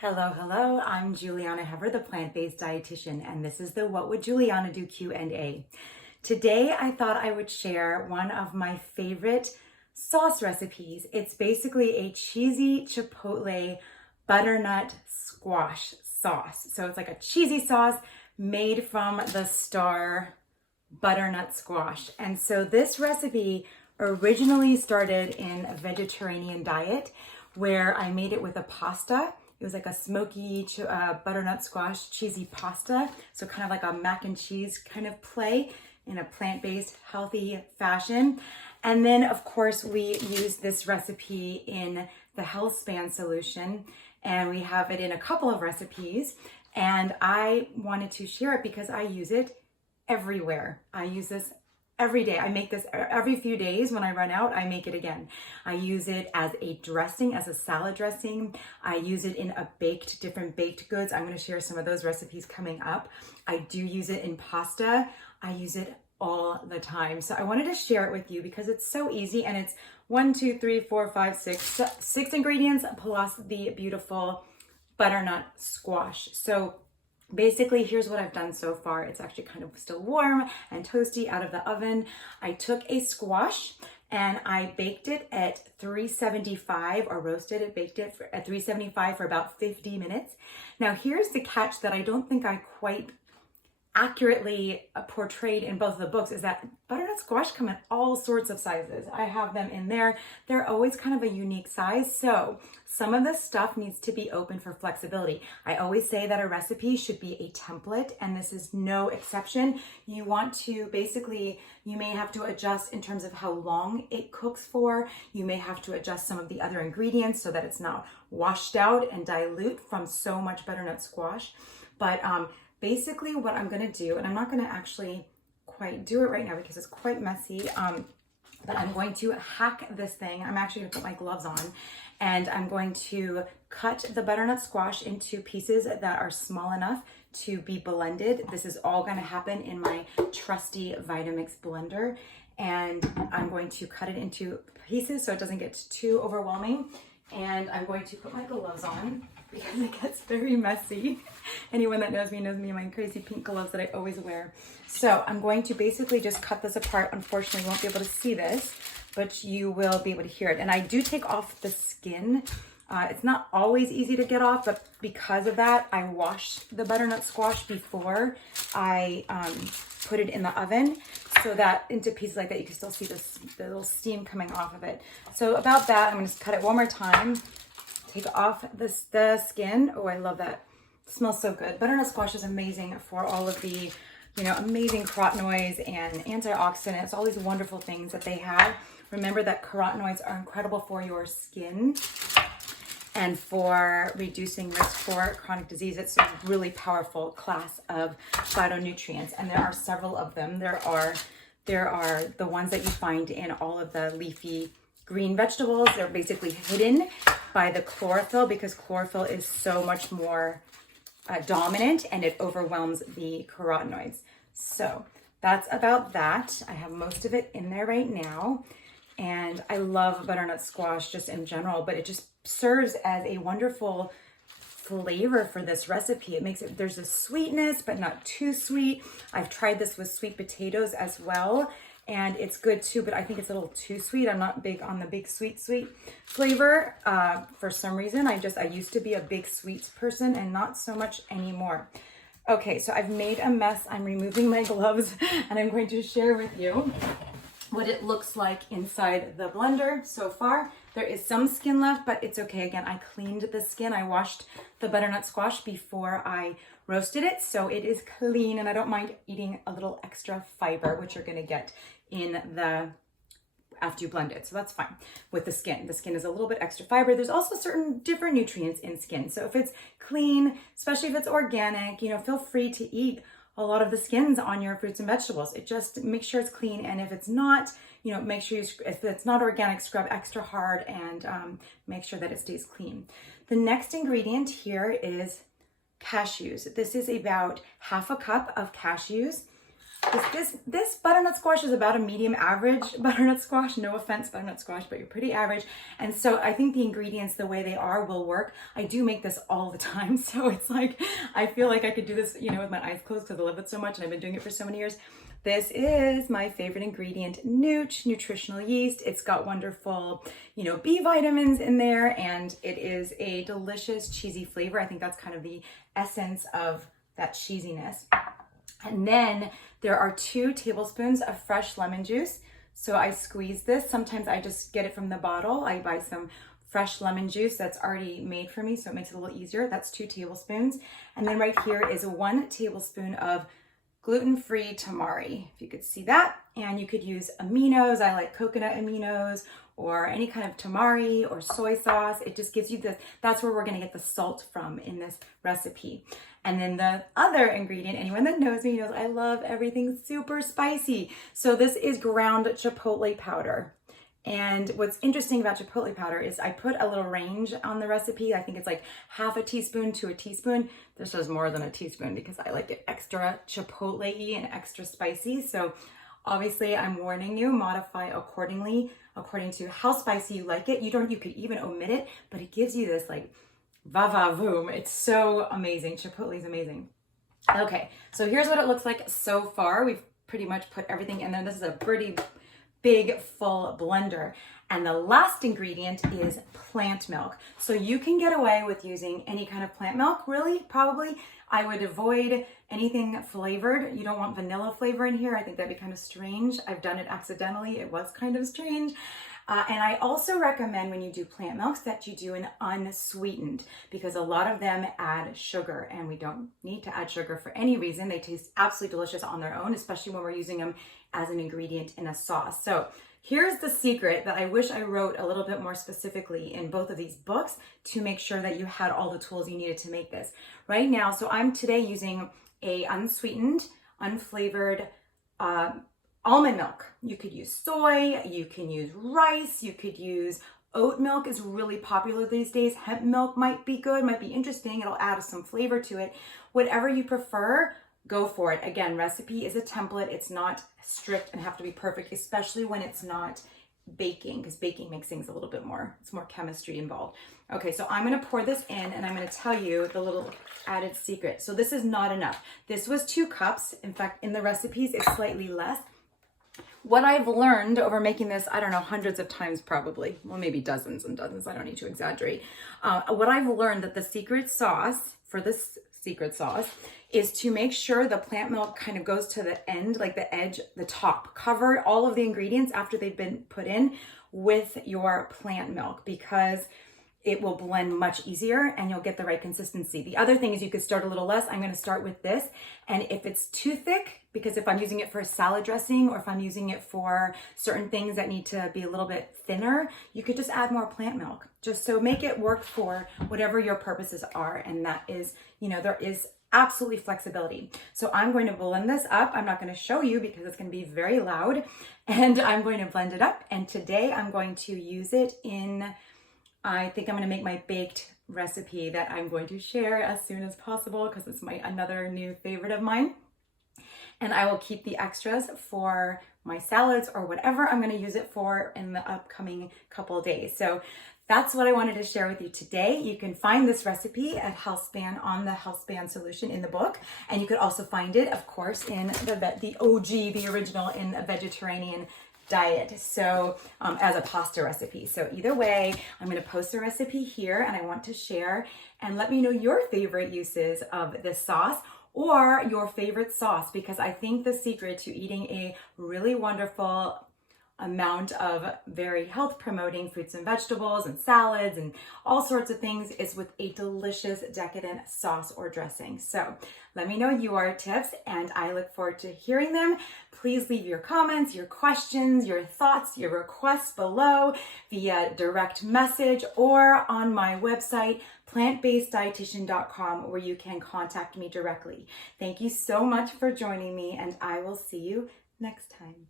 Hello, hello. I'm Juliana Hever, the plant-based dietitian, and this is the What Would Juliana Do Q&A. Today, I thought I would share one of my favorite sauce recipes. It's basically a cheesy Chipotle butternut squash sauce. So it's like a cheesy sauce made from the star butternut squash. And so this recipe originally started in a vegetarian diet where I made it with a pasta. It was like a smoky butternut squash cheesy pasta. So kind of like a mac and cheese kind of play in a plant-based healthy fashion. And then of course we use this recipe in the Health Span solution, and we have it in a couple of recipes. And I wanted to share it because I use it everywhere. I use this every day. I make this every few days. When I run out, I make it again. I use it as a dressing, as a salad dressing. I use it in different baked goods. I'm going to share some of those recipes coming up. I do use it in pasta. I use it all the time. So I wanted to share it with you because it's so easy, and it's 6 ingredients plus the beautiful butternut squash. So basically, here's what I've done so far. It's actually kind of still warm and toasty out of the oven. I took a squash and I baked it at 375, or roasted it, baked it at 375 for about 50 minutes. Now, here's the catch that I don't think I quite accurately portrayed in both of the books, is that butternut squash come in all sorts of sizes. I have them in there. They're always kind of a unique size. So some of this stuff needs to be open for flexibility. I always say that a recipe should be a template, and this is no exception. You want to basically, you may have to adjust in terms of how long it cooks for. You may have to adjust some of the other ingredients so that it's not washed out and dilute from so much butternut squash. But basically what I'm gonna do, and I'm not gonna actually quite do it right now because it's quite messy, but I'm going to hack this thing. I'm actually gonna put my gloves on, and I'm going to cut the butternut squash into pieces that are small enough to be blended. This is all gonna happen in my trusty Vitamix blender, and I'm going to cut it into pieces so it doesn't get too overwhelming. And I'm going to put my gloves on because it gets very messy. Anyone that knows me and my crazy pink gloves that I always wear. So I'm going to basically just cut this apart. Unfortunately, you won't be able to see this, but you will be able to hear it. And I do take off the skin. It's not always easy to get off, but because of that, I wash the butternut squash before I put it in the oven, so that into pieces like that, you can still see the little steam coming off of it. So about that, I'm gonna just cut it one more time. Take off the skin. Oh, I love that. It smells so good. Butternut squash is amazing for all of the, amazing carotenoids and antioxidants, all these wonderful things that they have. Remember that carotenoids are incredible for your skin and for reducing risk for chronic disease. It's a really powerful class of phytonutrients, and there are several of them. There are the ones that you find in all of the leafy green vegetables. They're basically hidden by the chlorophyll because chlorophyll is so much more dominant, and it overwhelms the carotenoids. So that's about that. I have most of it in there right now. And I love butternut squash just in general, but it just serves as a wonderful flavor for this recipe. It makes it, there's a sweetness, but not too sweet. I've tried this with sweet potatoes as well, and it's good too, but I think it's a little too sweet. I'm not big on the big sweet flavor for some reason. I used to be a big sweets person and not so much anymore. Okay, so I've made a mess. I'm removing my gloves and I'm going to share with you what it looks like inside the blender so far. There is some skin left, but it's okay. Again, I cleaned the skin. I washed the butternut squash before I roasted it, so it is clean, and I don't mind eating a little extra fiber, which you're gonna get after you blend it. So that's fine with the skin. The skin is a little bit extra fiber. There's also certain different nutrients in skin. So if it's clean, especially if it's organic, feel free to eat a lot of the skins on your fruits and vegetables. It just make sure it's clean, and if it's not, make sure if it's not organic, scrub extra hard and make sure that it stays clean. The next ingredient here is cashews. This is about half a cup of cashews. This butternut squash is about a medium average butternut squash. No offense, butternut squash, but you're pretty average. And so I think the ingredients, the way they are, will work. I do make this all the time. So it's like, I feel like I could do this, you know, with my eyes closed because I love it so much and I've been doing it for so many years. This is my favorite ingredient, nutritional yeast. It's got wonderful, you know, B vitamins in there, and it is a delicious cheesy flavor. I think that's kind of the essence of that cheesiness. And then there are 2 tablespoons of fresh lemon juice. So I squeeze this. Sometimes I just get it from the bottle. I buy some fresh lemon juice that's already made for me, so it makes it a little easier. That's 2 tablespoons. And then right here is 1 tablespoon of gluten-free tamari, if you could see that. And you could use aminos. I like coconut aminos or any kind of tamari or soy sauce. It just gives you this, that's where we're gonna get the salt from in this recipe. And then the other ingredient, anyone that knows me knows I love everything super spicy. So this is ground chipotle powder. And what's interesting about chipotle powder is I put a little range on the recipe. I think it's like half a teaspoon to a teaspoon. This is more than a teaspoon because I like it extra chipotle-y and extra spicy. So obviously I'm warning you, modify accordingly, according to how spicy you like it. You could even omit it, but it gives you this like va-va-voom. It's so amazing. Chipotle is amazing. Okay, so here's what it looks like so far. We've pretty much put everything in there. This is a pretty big full blender. And the last ingredient is plant milk. So you can get away with using any kind of plant milk, really, probably. I would avoid anything flavored. You don't want vanilla flavor in here. I think that'd be kind of strange. I've done it accidentally. It was kind of strange. And I also recommend when you do plant milks that you do an unsweetened, because a lot of them add sugar and we don't need to add sugar for any reason. They taste absolutely delicious on their own, especially when we're using them as an ingredient in a sauce. So here's the secret that I wish I wrote a little bit more specifically in both of these books to make sure that you had all the tools you needed to make this. Right now, so I'm today using a unsweetened, unflavored almond milk. You could use soy, you can use rice, you could use oat milk is really popular these days. Hemp milk might be good, might be interesting. It'll add some flavor to it. Whatever you prefer, go for it. Again, recipe is a template. It's not strict and have to be perfect, especially when it's not baking, because baking makes things a little bit more, it's more chemistry involved. Okay, so I'm gonna pour this in and I'm gonna tell you the little added secret. So this is not enough. This was 2 cups. In fact, in the recipes, it's slightly less. What I've learned over making this, I don't know, hundreds of times probably, well, maybe dozens and dozens, I don't need to exaggerate. What I've learned that the secret sauce for this secret sauce is to make sure the plant milk kind of goes to the end, like the edge, the top. Cover all of the ingredients after they've been put in with your plant milk, because it will blend much easier and you'll get the right consistency. The other thing is you could start a little less. I'm going to start with this. And if it's too thick, because if I'm using it for a salad dressing or if I'm using it for certain things that need to be a little bit thinner, you could just add more plant milk. Just so make it work for whatever your purposes are. And that is, you know, there is absolutely flexibility. So I'm going to blend this up. I'm not going to show you because it's going to be very loud, and I'm going to blend it up. And today I'm going to use it in, I think I'm going to make my baked recipe that I'm going to share as soon as possible because it's another new favorite of mine. And I will keep the extras for my salads or whatever I'm going to use it for in the upcoming couple of days. So that's what I wanted to share with you today. You can find this recipe at Healthspan on the Healthspan solution in the book. And you could also find it, of course, in the OG, the original, in a vegetarian diet. So as a pasta recipe. So either way, I'm going to post a recipe here and I want to share, and let me know your favorite uses of this sauce or your favorite sauce, because I think the secret to eating a really wonderful amount of very health promoting fruits and vegetables and salads and all sorts of things is with a delicious decadent sauce or dressing. So let me know your tips and I look forward to hearing them. Please leave your comments, your questions, your thoughts, your requests below via direct message or on my website, plantbaseddietitian.com, where you can contact me directly. Thank you so much for joining me, and I will see you next time.